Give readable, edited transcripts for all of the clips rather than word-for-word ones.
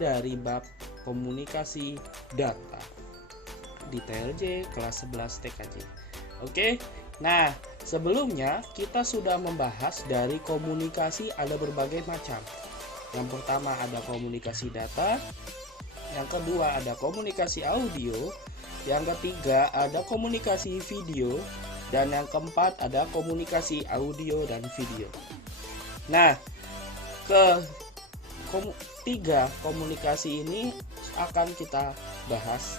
dari bab komunikasi data di TLJ kelas 11 TKJ. Oke, nah sebelumnya kita sudah membahas dari komunikasi ada berbagai macam. Yang pertama ada komunikasi data, yang kedua ada komunikasi audio, yang ketiga ada komunikasi video, dan yang keempat ada komunikasi audio dan video. Nah, tiga komunikasi ini akan kita bahas,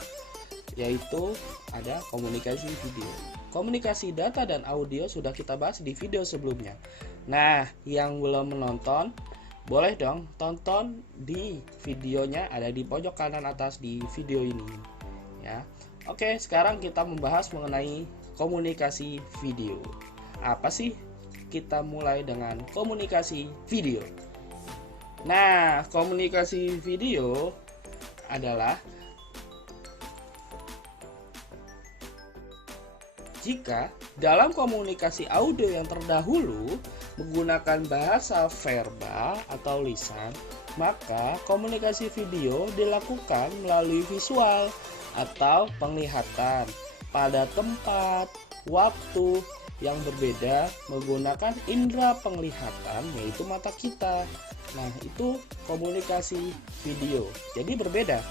yaitu ada komunikasi video. Komunikasi data dan audio sudah kita bahas di video sebelumnya. Nah, yang belum menonton, boleh dong tonton di videonya, ada di pojok kanan atas di video ini ya. Oke, sekarang kita membahas mengenai komunikasi video. Apa sih? Kita mulai dengan komunikasi video. Nah, komunikasi video adalah jika dalam komunikasi audio yang terdahulu menggunakan bahasa verbal atau lisan, maka komunikasi video dilakukan melalui visual atau penglihatan pada tempat, waktu yang berbeda menggunakan indera penglihatan, yaitu mata kita. Nah, itu komunikasi video. Jadi berbeda.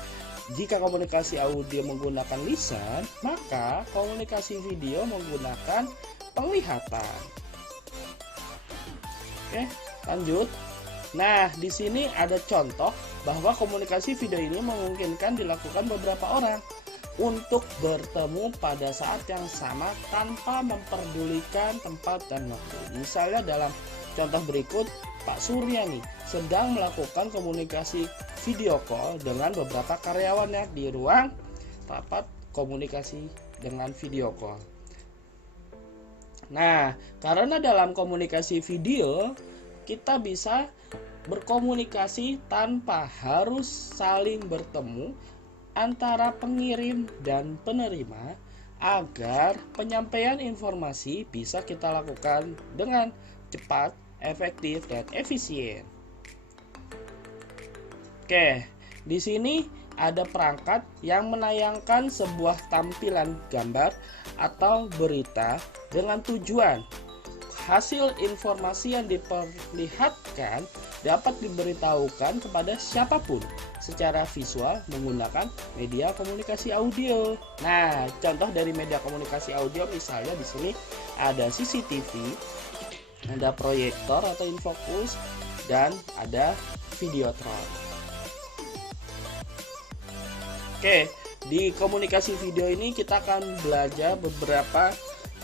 Jika komunikasi audio menggunakan lisan, maka komunikasi video menggunakan penglihatan. Oke, lanjut. Nah, di sini ada contoh bahwa komunikasi video ini memungkinkan dilakukan beberapa orang untuk bertemu pada saat yang sama tanpa memperdulikan tempat dan waktu. Misalnya dalam contoh berikut, Pak Surya nih sedang melakukan komunikasi video call dengan beberapa karyawannya di ruang rapat komunikasi dengan video call. Nah, karena dalam komunikasi video kita bisa berkomunikasi tanpa harus saling bertemu antara pengirim dan penerima, agar penyampaian informasi bisa kita lakukan dengan cepat, efektif, dan efisien. Oke, di sini ada perangkat yang menayangkan sebuah tampilan gambar atau berita dengan tujuan hasil informasi yang diperlihatkan dapat diberitahukan kepada siapapun secara visual menggunakan media komunikasi audio. Nah, contoh dari media komunikasi audio misalnya di sini ada CCTV, ada proyektor atau infocus, dan ada videotron. Oke, di komunikasi video ini kita akan belajar beberapa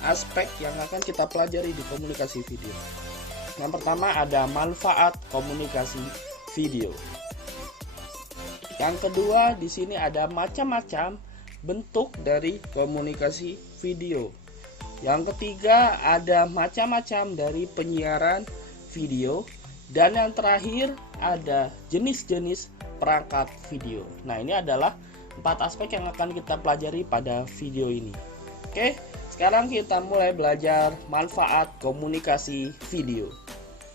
aspek yang akan kita pelajari di komunikasi video. Yang pertama ada manfaat komunikasi video. Yang kedua, di sini ada macam-macam bentuk dari komunikasi video. Yang ketiga, ada macam-macam dari penyiaran video. Dan yang terakhir, ada jenis-jenis perangkat video. Nah, ini adalah 4 aspek yang akan kita pelajari pada video ini. Oke, sekarang kita mulai belajar manfaat komunikasi video.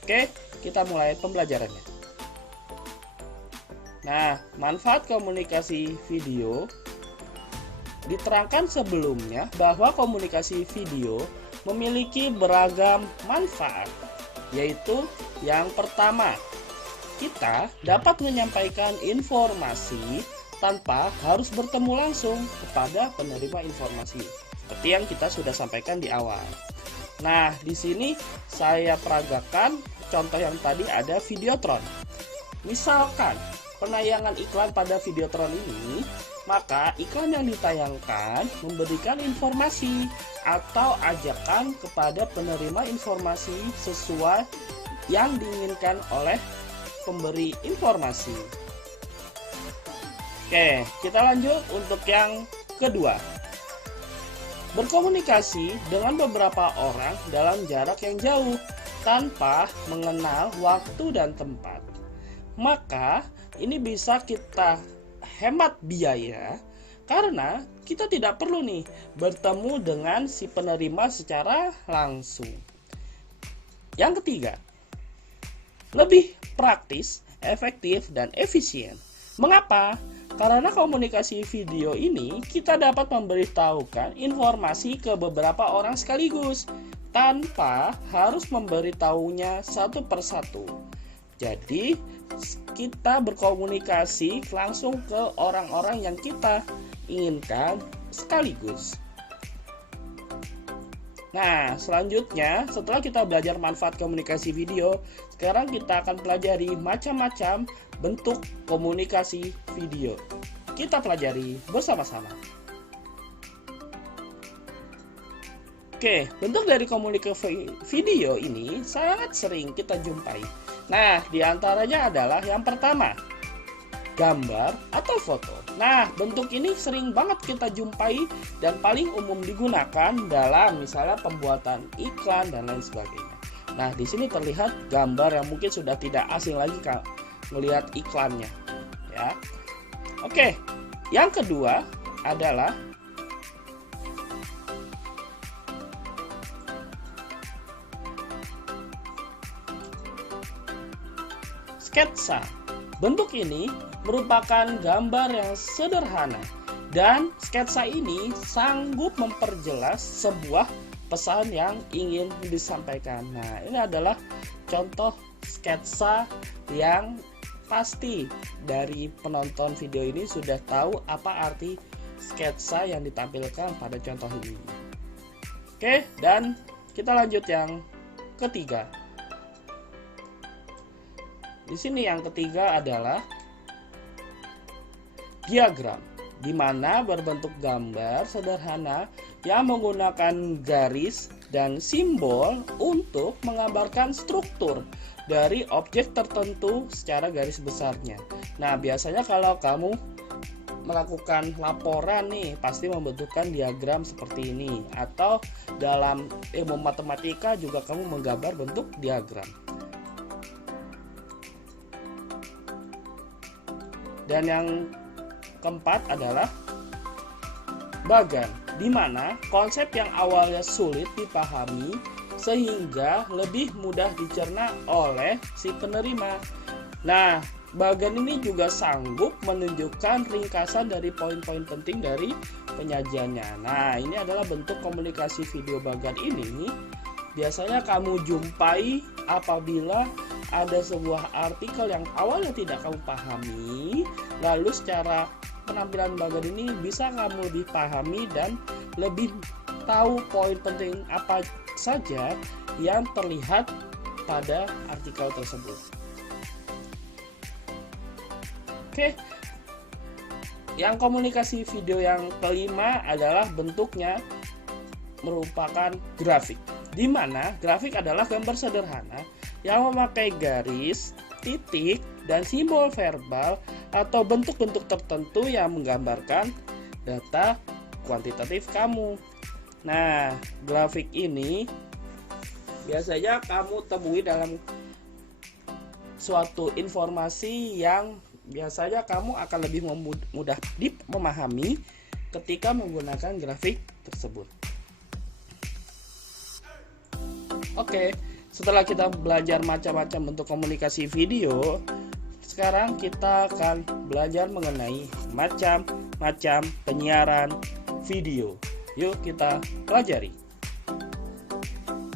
Oke, kita mulai pembelajarannya. Nah, manfaat komunikasi video diterangkan sebelumnya bahwa komunikasi video memiliki beragam manfaat, yaitu yang pertama, kita dapat menyampaikan informasi tanpa harus bertemu langsung kepada penerima informasi, seperti yang kita sudah sampaikan di awal. Nah, di sini saya peragakan contoh yang tadi ada videotron. Misalkan penayangan iklan pada videotron ini, maka iklan yang ditayangkan memberikan informasi atau ajakan kepada penerima informasi sesuai yang diinginkan oleh pemberi informasi. Oke, kita lanjut untuk yang kedua. Berkomunikasi dengan beberapa orang dalam jarak yang jauh tanpa mengenal waktu dan tempat. Maka ini bisa kita hemat biaya karena kita tidak perlu nih bertemu dengan si penerima secara langsung. Yang ketiga, lebih praktis, efektif, dan efisien. Mengapa? Karena komunikasi video ini kita dapat memberitahukan informasi ke beberapa orang sekaligus tanpa harus memberitahunya satu persatu. Jadi kita berkomunikasi langsung ke orang-orang yang kita inginkan sekaligus. Nah, selanjutnya setelah kita belajar manfaat komunikasi video, sekarang kita akan pelajari macam-macam bentuk komunikasi video. Kita pelajari bersama-sama. Oke, bentuk dari komunikasi video ini sangat sering kita jumpai. Nah, diantaranya adalah yang pertama, gambar atau foto. Nah, bentuk ini sering banget kita jumpai dan paling umum digunakan dalam misalnya pembuatan iklan dan lain sebagainya. Nah, di sini terlihat gambar yang mungkin sudah tidak asing lagi melihat iklannya, ya. Oke, yang kedua adalah sketsa. Bentuk ini merupakan gambar yang sederhana dan sketsa ini sanggup memperjelas sebuah pesan yang ingin disampaikan. Nah, ini adalah contoh sketsa yang pasti dari penonton video ini sudah tahu apa arti sketsa yang ditampilkan pada contoh ini. Oke, dan kita lanjut yang ketiga. Di sini yang ketiga adalah diagram, di mana berbentuk gambar sederhana yang menggunakan garis dan simbol untuk menggambarkan struktur dari objek tertentu secara garis besarnya. Nah, biasanya kalau kamu melakukan laporan nih, pasti membutuhkan diagram seperti ini, atau dalam ilmu matematika juga kamu menggambar bentuk diagram. Dan yang keempat adalah bagan, di mana konsep yang awalnya sulit dipahami sehingga lebih mudah dicerna oleh si penerima. Nah, bagan ini juga sanggup menunjukkan ringkasan dari poin-poin penting dari penyajiannya. Nah, ini adalah bentuk komunikasi video bagan ini. Biasanya kamu jumpai apabila ada sebuah artikel yang awalnya tidak kamu pahami, lalu secara penampilan bagan ini bisa kamu lebih pahami dan lebih tahu poin penting apa saja yang terlihat pada artikel tersebut. Oke, yang komunikasi video yang kelima adalah bentuknya merupakan grafik, di mana grafik adalah gambar sederhana yang memakai garis, titik, dan simbol verbal atau bentuk-bentuk tertentu yang menggambarkan data kuantitatif kamu. Nah, grafik ini biasanya kamu temui dalam suatu informasi yang biasanya kamu akan lebih mudah memahami ketika menggunakan grafik tersebut. Oke, setelah kita belajar macam-macam bentuk komunikasi video, sekarang kita akan belajar mengenai macam-macam penyiaran video. Yuk kita pelajari.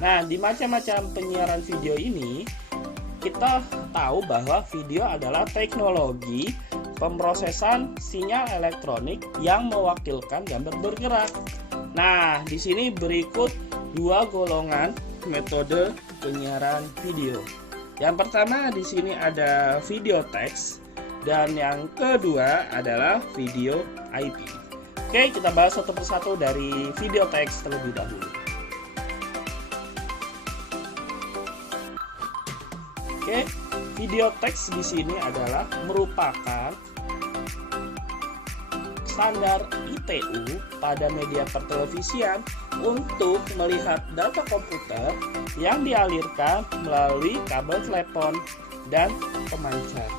Nah, di macam-macam penyiaran video ini, kita tahu bahwa video adalah teknologi pemrosesan sinyal elektronik yang mewakilkan gambar bergerak. Nah, di sini berikut dua golongan metode penyiaran video. Yang pertama di sini ada video teks dan yang kedua adalah video IP. Oke, kita bahas satu persatu dari video teks terlebih dahulu. Oke, video teks di sini adalah merupakan standar ITU pada media pertelevisian untuk melihat data komputer yang dialirkan melalui kabel telepon dan pemancar.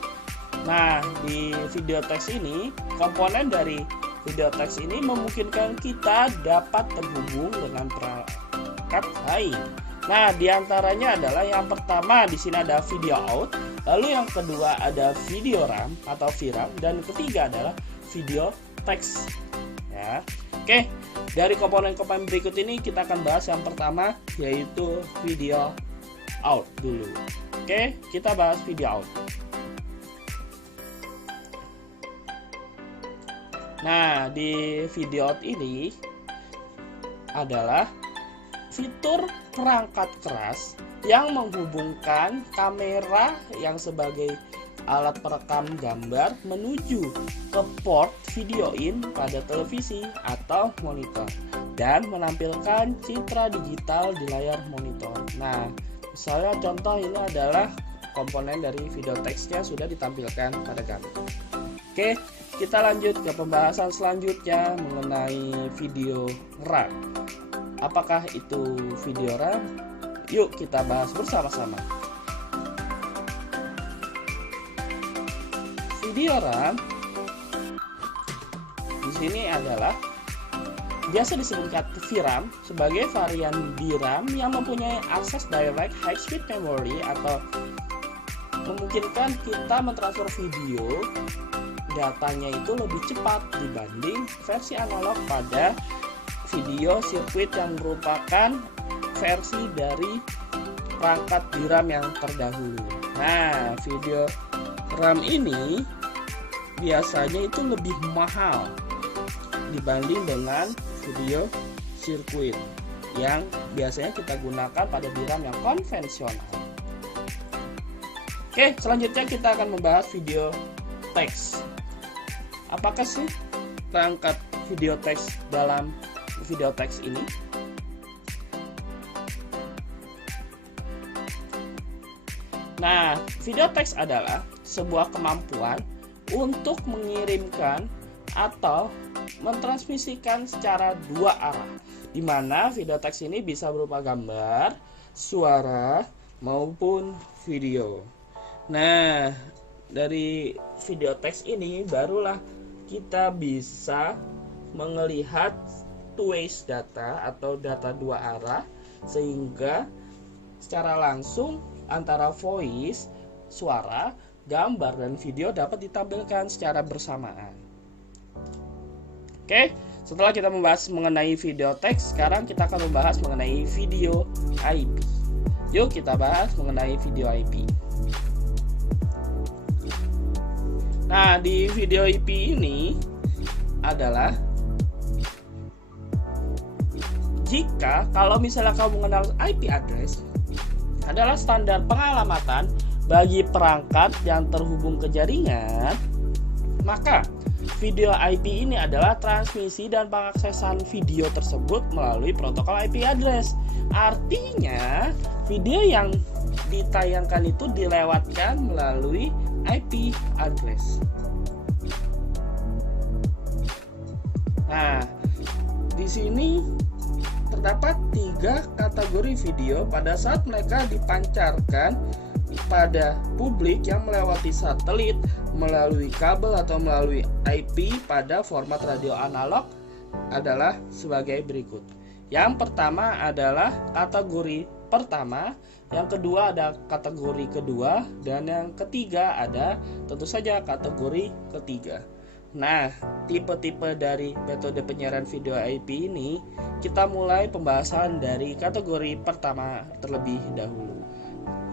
Nah, di video teks ini, komponen dari video teks ini memungkinkan kita dapat terhubung dengan perangkat lain Nah, diantaranya adalah yang pertama di sini ada video out, lalu yang kedua ada video RAM atau VRAM, dan ketiga adalah video text. Ya, oke. Dari komponen-komponen berikut ini kita akan bahas yang pertama yaitu video out dulu. Oke, kita bahas video out. Nah, di video out ini adalah fitur perangkat keras yang menghubungkan kamera yang sebagai alat perekam gambar menuju ke port video in pada televisi atau monitor dan menampilkan citra digital di layar monitor. Nah, misalnya contoh ini adalah komponen dari video teksnya sudah ditampilkan pada kami. Oke, kita lanjut ke pembahasan selanjutnya mengenai video RAM. Apakah itu video RAM? Yuk kita bahas bersama-sama. Video RAM di sini adalah biasa disebut VRAM sebagai varian DRAM yang mempunyai akses direct high speed memory atau memungkinkan kita mentransfer video datanya itu lebih cepat dibanding versi analog pada video sirkuit yang merupakan versi dari perangkat DRAM yang terdahulu. Nah, video RAM ini biasanya itu lebih mahal dibanding dengan video sirkuit yang biasanya kita gunakan pada DRAM yang konvensional. Oke, selanjutnya kita akan membahas video teks. Apakah sih perangkat video teks dalam video teks ini? Nah, video teks adalah sebuah kemampuan untuk mengirimkan atau mentransmisikan secara dua arah, di mana video teks ini bisa berupa gambar, suara, maupun video. Nah, dari video teks ini barulah kita bisa melihat two-ways data atau data dua arah, sehingga secara langsung antara voice, suara, gambar, dan video dapat ditampilkan secara bersamaan. Oke, setelah kita membahas mengenai video teks, sekarang kita akan membahas mengenai video IP. Yuk kita bahas mengenai video IP. Nah, di video IP ini adalah jika kalau misalnya kamu mengenal IP address adalah standar pengalamatan bagi perangkat yang terhubung ke jaringan, maka video IP ini adalah transmisi dan pengaksesan video tersebut melalui protokol IP address. Artinya, video yang ditayangkan itu dilewatkan melalui IP address. Nah, di sini terdapat 3 kategori video pada saat mereka dipancarkan pada publik yang melewati satelit, melalui kabel atau melalui IP pada format radio analog adalah sebagai berikut. Yang pertama adalah kategori pertama, yang kedua ada kategori kedua, dan yang ketiga ada tentu saja kategori ketiga. Nah, tipe-tipe dari metode penyiaran video IP ini kita mulai pembahasan dari kategori pertama terlebih dahulu.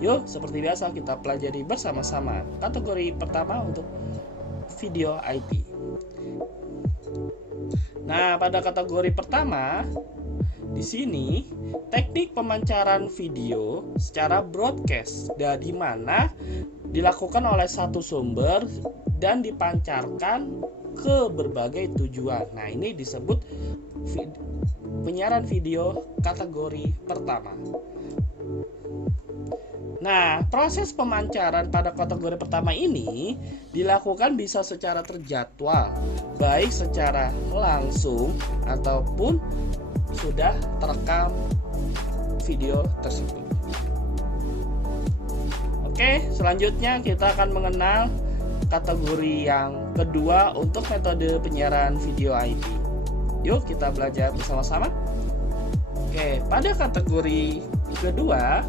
Yuk, seperti biasa kita pelajari bersama-sama kategori pertama untuk video IP. Nah, pada kategori pertama di sini teknik pemancaran video secara broadcast, di mana dilakukan oleh satu sumber dan dipancarkan ke berbagai tujuan. Nah, ini disebut penyiaran video kategori pertama. Nah, proses pemancaran pada kategori pertama ini dilakukan bisa secara terjadwal, baik secara langsung ataupun sudah terekam video tersebut. Oke, selanjutnya kita akan mengenal kategori yang kedua untuk metode penyiaran video IP. Yuk kita belajar bersama-sama. Oke, pada kategori Kedua,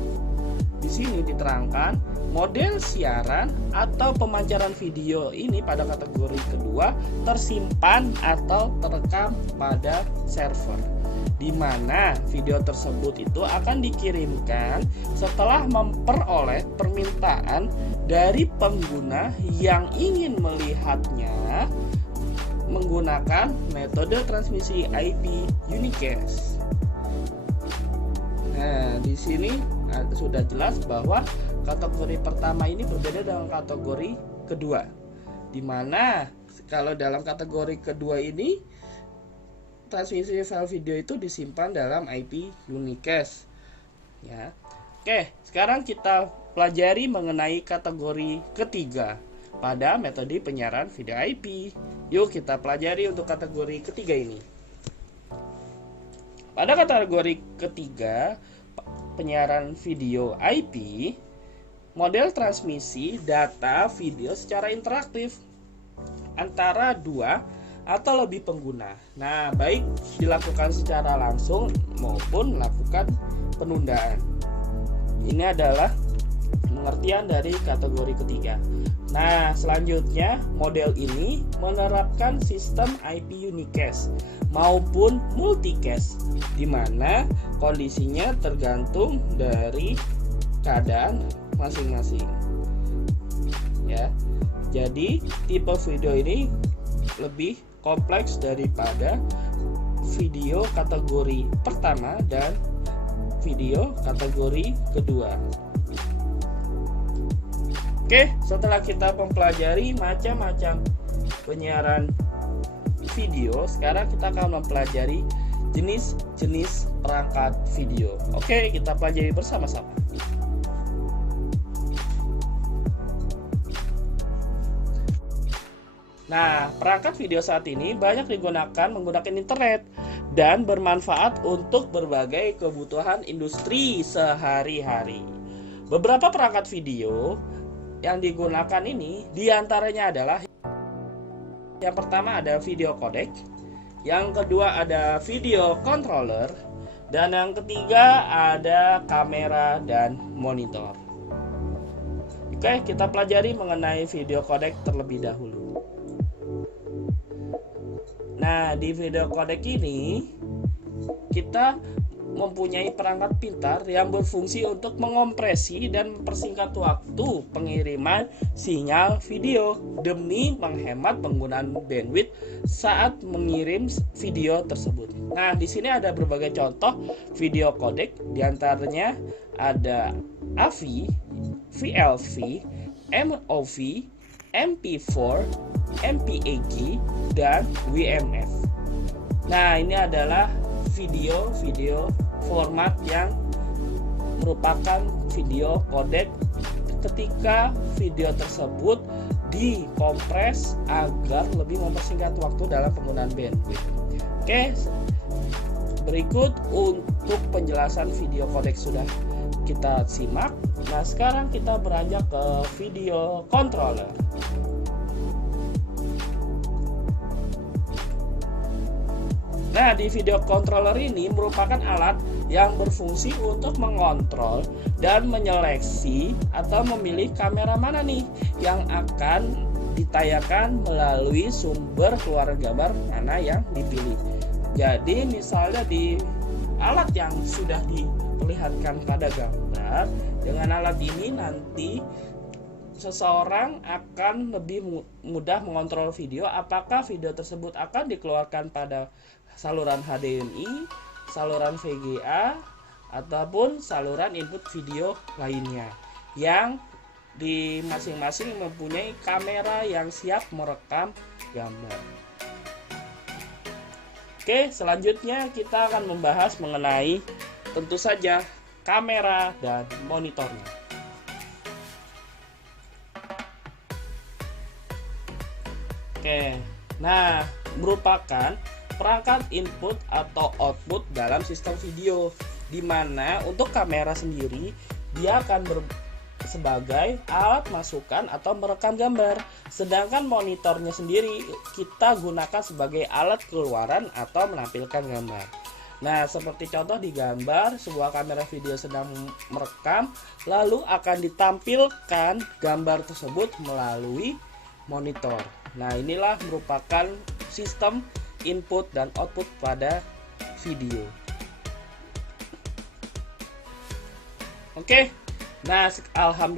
di sini diterangkan model siaran atau pemancaran video ini pada kategori kedua tersimpan atau terekam pada server, di mana video tersebut itu akan dikirimkan setelah memperoleh permintaan dari pengguna yang ingin melihatnya menggunakan metode transmisi IP unicast. Nah, di sini sudah jelas bahwa kategori pertama ini berbeda dengan kategori kedua, di mana kalau dalam kategori kedua ini transmisi file video itu disimpan dalam IP unicast ya. Oke, sekarang kita pelajari mengenai kategori ketiga pada metode penyiaran video IP. Yuk kita pelajari untuk kategori ketiga ini. Pada kategori ketiga penyiaran video IP, model transmisi data video secara interaktif antara dua atau lebih pengguna. Nah, baik dilakukan secara langsung maupun melakukan penundaan. Ini adalah pengertian dari kategori ketiga. Nah, selanjutnya model ini menerapkan sistem IP unicast maupun multicast, di mana kondisinya tergantung dari keadaan masing-masing. Ya. Jadi, tipe video ini lebih kompleks daripada video kategori pertama dan video kategori kedua. Oke, setelah kita mempelajari macam-macam penyiaran video, sekarang kita akan mempelajari jenis-jenis perangkat video. Oke, kita pelajari bersama-sama. Nah, perangkat video saat ini banyak digunakan menggunakan internet dan bermanfaat untuk berbagai kebutuhan industri sehari-hari. Beberapa perangkat video yang digunakan ini diantaranya adalah yang pertama ada video codec, yang kedua ada video controller, dan yang ketiga ada kamera dan monitor. Oke, kita pelajari mengenai video codec terlebih dahulu. Nah, di video codec ini kita mempunyai perangkat pintar yang berfungsi untuk mengompresi dan mempersingkat waktu pengiriman sinyal video demi menghemat penggunaan bandwidth saat mengirim video tersebut. Nah, di sini ada berbagai contoh video codec, diantaranya ada AV, VLV, MOV, MP4, MPEG, dan WMF. Nah, ini adalah video format yang merupakan video codec ketika video tersebut dikompres agar lebih mempersingkat waktu dalam penggunaan bandwidth. Oke, berikut untuk penjelasan video codec sudah kita simak. Nah, sekarang kita beranjak ke video controller. Nah, di video controller ini merupakan alat yang berfungsi untuk mengontrol dan menyeleksi atau memilih kamera mana nih yang akan ditayangkan melalui sumber keluaran gambar mana yang dipilih. Jadi, misalnya di alat yang sudah diperlihatkan pada gambar, dengan alat ini nanti seseorang akan lebih mudah mengontrol video apakah video tersebut akan dikeluarkan pada saluran HDMI, saluran VGA, ataupun saluran input video lainnya yang di masing-masing mempunyai kamera yang siap merekam gambar. Oke, selanjutnya kita akan membahas mengenai tentu saja kamera dan monitornya. Oke, nah merupakan perangkat input atau output dalam sistem video, di mana untuk kamera sendiri dia akan sebagai alat masukan atau merekam gambar, sedangkan monitornya sendiri kita gunakan sebagai alat keluaran atau menampilkan gambar. Nah, seperti contoh di gambar, sebuah kamera video sedang merekam, lalu akan ditampilkan gambar tersebut melalui monitor. Nah, inilah merupakan sistem input dan output pada video. Oke, nah alhamdulillah.